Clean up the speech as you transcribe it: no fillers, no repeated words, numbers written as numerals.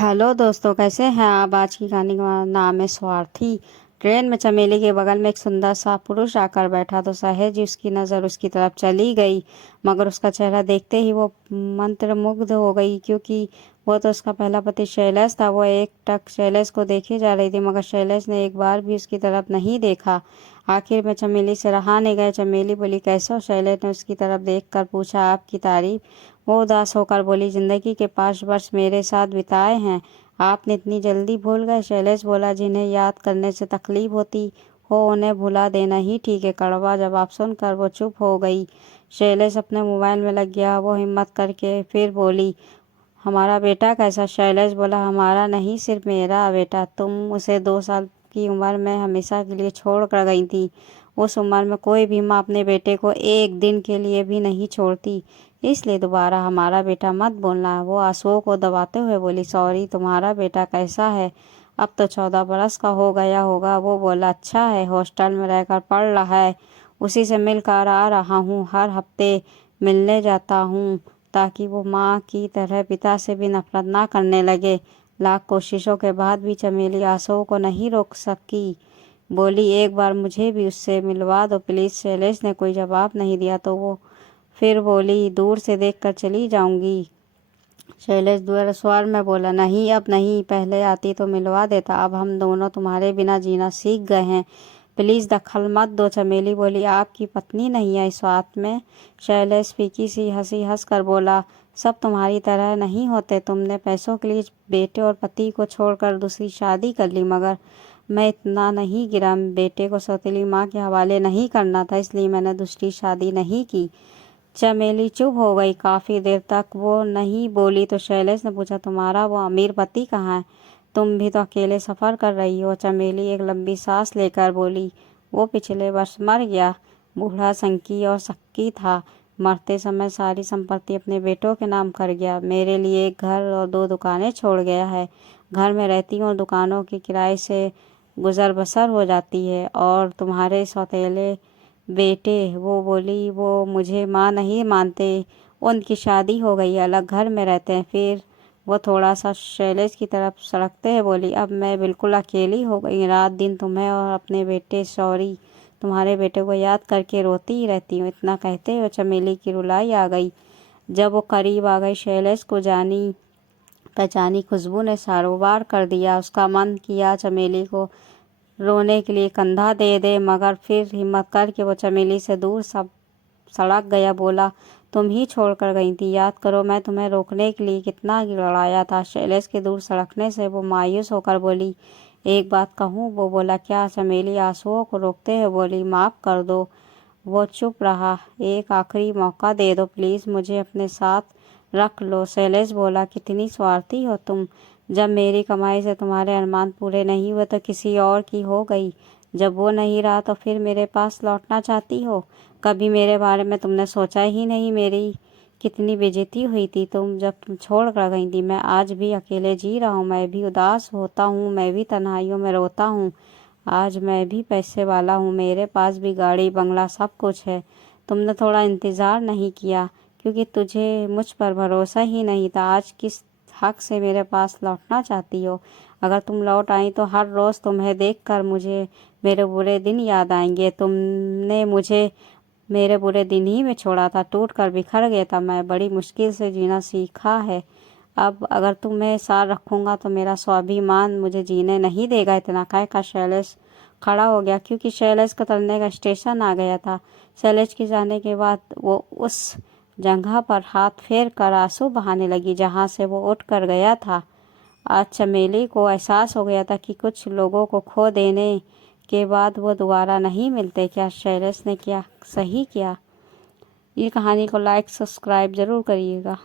Hello दोस्तों, कैसे हैं आप। आज की कहानी का नाम है स्वार्थी। ट्रेन में चमेली के बगल में एक सुंदर सा पुरुष आकर बैठा तो सहज ही उसकी नज़र उसकी तरफ चली गई। मगर उसका चेहरा देखते ही वो मंत्रमुग्ध हो गई, क्योंकि वो तो उसका पहला पति शैलेश था। वो एक टक शैलेश को देखे जा रही थी, मगर शैलेश ने एक बार भी उसकी तरफ नहीं देखा। आखिर में चमेली से रहा नहीं गया। चमेली बोली, कैसे हो। शैलेश ने उसकी तरफ देखकर पूछा, आपकी तारीफ। वो उदास होकर बोली, जिंदगी के 5 वर्ष मेरे साथ बिताए हैं, आपने इतनी जल्दी भूल गए। शैलेश बोला, जिन्हें याद करने से तकलीफ होती हो उन्हें भुला देना ही ठीक है। कड़वा जवाब सुनकर वो चुप हो गई। शैलेश अपने मोबाइल में लग गया। वो हिम्मत करके फिर बोली, हमारा बेटा कैसा। शैलेश बोला, हमारा नहीं, सिर्फ मेरा बेटा। तुम उसे 2 साल की उम्र में हमेशा के लिए छोड़ कर गई थी। उस उम्र में कोई भी माँ अपने बेटे को एक दिन के लिए भी नहीं छोड़ती, इसलिए दोबारा हमारा बेटा मत बोलना। वो आंसुओं को दबाते हुए बोली, सॉरी। तुम्हारा बेटा कैसा है। अब तो 14 बरस का हो गया होगा। वो बोला, अच्छा है, हॉस्टल में रहकर पढ़ रहा है, उसी से मिलकर आ रहा हूँ। हर हफ्ते मिलने जाता हूँ ताकि वो माँ की तरह पिता से भी नफरत ना करने लगे। लाख कोशिशों के बाद भी चमेली आंसुओं को नहीं रोक सकी। बोली, एक बार मुझे भी उससे मिलवा दो प्लीज। शैलेश ने कोई जवाब नहीं दिया तो वो फिर बोली, दूर से देखकर चली जाऊंगी। शैलेश द्वारा स्वर में बोला, नहीं अब नहीं, पहले आती तो मिलवा देता। अब हम दोनों तुम्हारे बिना जीना सीख गए हैं, प्लीज दखल मत दो। चमेली बोली, आपकी पत्नी नहीं है इस बात में। शैलेश फीकी सी हंसी हंस कर बोला, सब तुम्हारी तरह नहीं होते। तुमने पैसों के लिए बेटे और पति को छोड़कर दूसरी शादी कर ली, मगर मैं इतना नहीं गिरा। बेटे को सौतेली माँ के हवाले नहीं करना था, इसलिए मैंने दूसरी शादी नहीं की। चमेली चुप हो गई। काफी देर तक वो नहीं बोली तो शैलेश ने पूछा, तुम्हारा वो अमीर पति कहाँ है। तुम भी तो अकेले सफर कर रही हो। चमेली एक लंबी सांस लेकर बोली, वो पिछले वर्ष मर गया। बूढ़ा संकी और सक्की था। मरते समय सारी संपत्ति अपने बेटों के नाम कर गया। मेरे लिए एक घर और 2 दुकानें छोड़ गया है। घर में रहती हूँ, दुकानों के किराए से गुजर बसर हो जाती है। और तुम्हारे सौतेले बेटे, वो बोली, वो मुझे माँ नहीं मानते। उनकी शादी हो गई, अलग घर में रहते हैं। फिर वो थोड़ा सा शैलेश की तरफ सड़कते हैं बोली, अब मैं बिल्कुल अकेली हो गई। रात दिन तुम्हें और अपने बेटे, सॉरी, तुम्हारे बेटे को याद करके रोती ही रहती हूँ। इतना कहते हुए चमेली की रुलाई आ गई। जब वो करीब आ गई, शैलेश को जानी पहचानी खुशबू ने सारोबार कर दिया। उसका मन किया चमेली को रोने के लिए कंधा दे दे, मगर फिर हिम्मत करके वो चमेली से दूर सब सड़क गया। बोला, तुम ही छोड़ कर गई थी, याद करो मैं तुम्हें रोकने के लिए कितना लड़ाया था। शैलेश के दूर सड़कने से वो मायूस होकर बोली, एक बात कहूँ। वो बोला, क्या। चमेली आंसुओं को रोकते हुए बोली, माफ़ कर दो। वो चुप रहा, एक आखिरी मौका दे दो प्लीज़, मुझे अपने साथ रख लो। शैलेश बोला, कितनी स्वार्थी हो तुम। जब मेरी कमाई से तुम्हारे अरमान पूरे नहीं हुए तो किसी और की हो गई। जब वो नहीं रहा तो फिर मेरे पास लौटना चाहती हो। कभी मेरे बारे में तुमने सोचा ही नहीं। मेरी कितनी बेइज्जती हुई थी तुम छोड़ कर गई थी। मैं आज भी अकेले जी रहा हूँ, मैं भी उदास होता हूँ, मैं भी तन्हाइयों में रोता हूँ। आज मैं भी पैसे वाला हूँ, मेरे पास भी गाड़ी बंगला सब कुछ है। तुमने थोड़ा इंतज़ार नहीं किया, क्योंकि तुझे मुझ पर भरोसा ही नहीं था। आज किस हक से मेरे पास लौटना चाहती हो। अगर तुम लौट आई तो हर रोज़ तुम्हें देखकर मुझे मेरे बुरे दिन याद आएंगे। तुमने मुझे मेरे बुरे दिन ही में छोड़ा था, टूट कर बिखर गया था। मैं बड़ी मुश्किल से जीना सीखा है। अब अगर तुम्हें साथ रखूँगा तो मेरा स्वाभिमान मुझे जीने नहीं देगा। इतना कहकर शैलेश खड़ा हो गया, क्योंकि शैलेश को उतरने का स्टेशन आ गया था। शैलेश के जाने के बाद वो उस जगह पर हाथ फेर कर आंसू बहाने लगी जहाँ से वो उठ कर गया था। आज चमेली को एहसास हो गया था कि कुछ लोगों को खो देने के बाद वो दोबारा नहीं मिलते। क्या शैलेश ने क्या सही किया। ये कहानी को लाइक सब्सक्राइब ज़रूर करिएगा।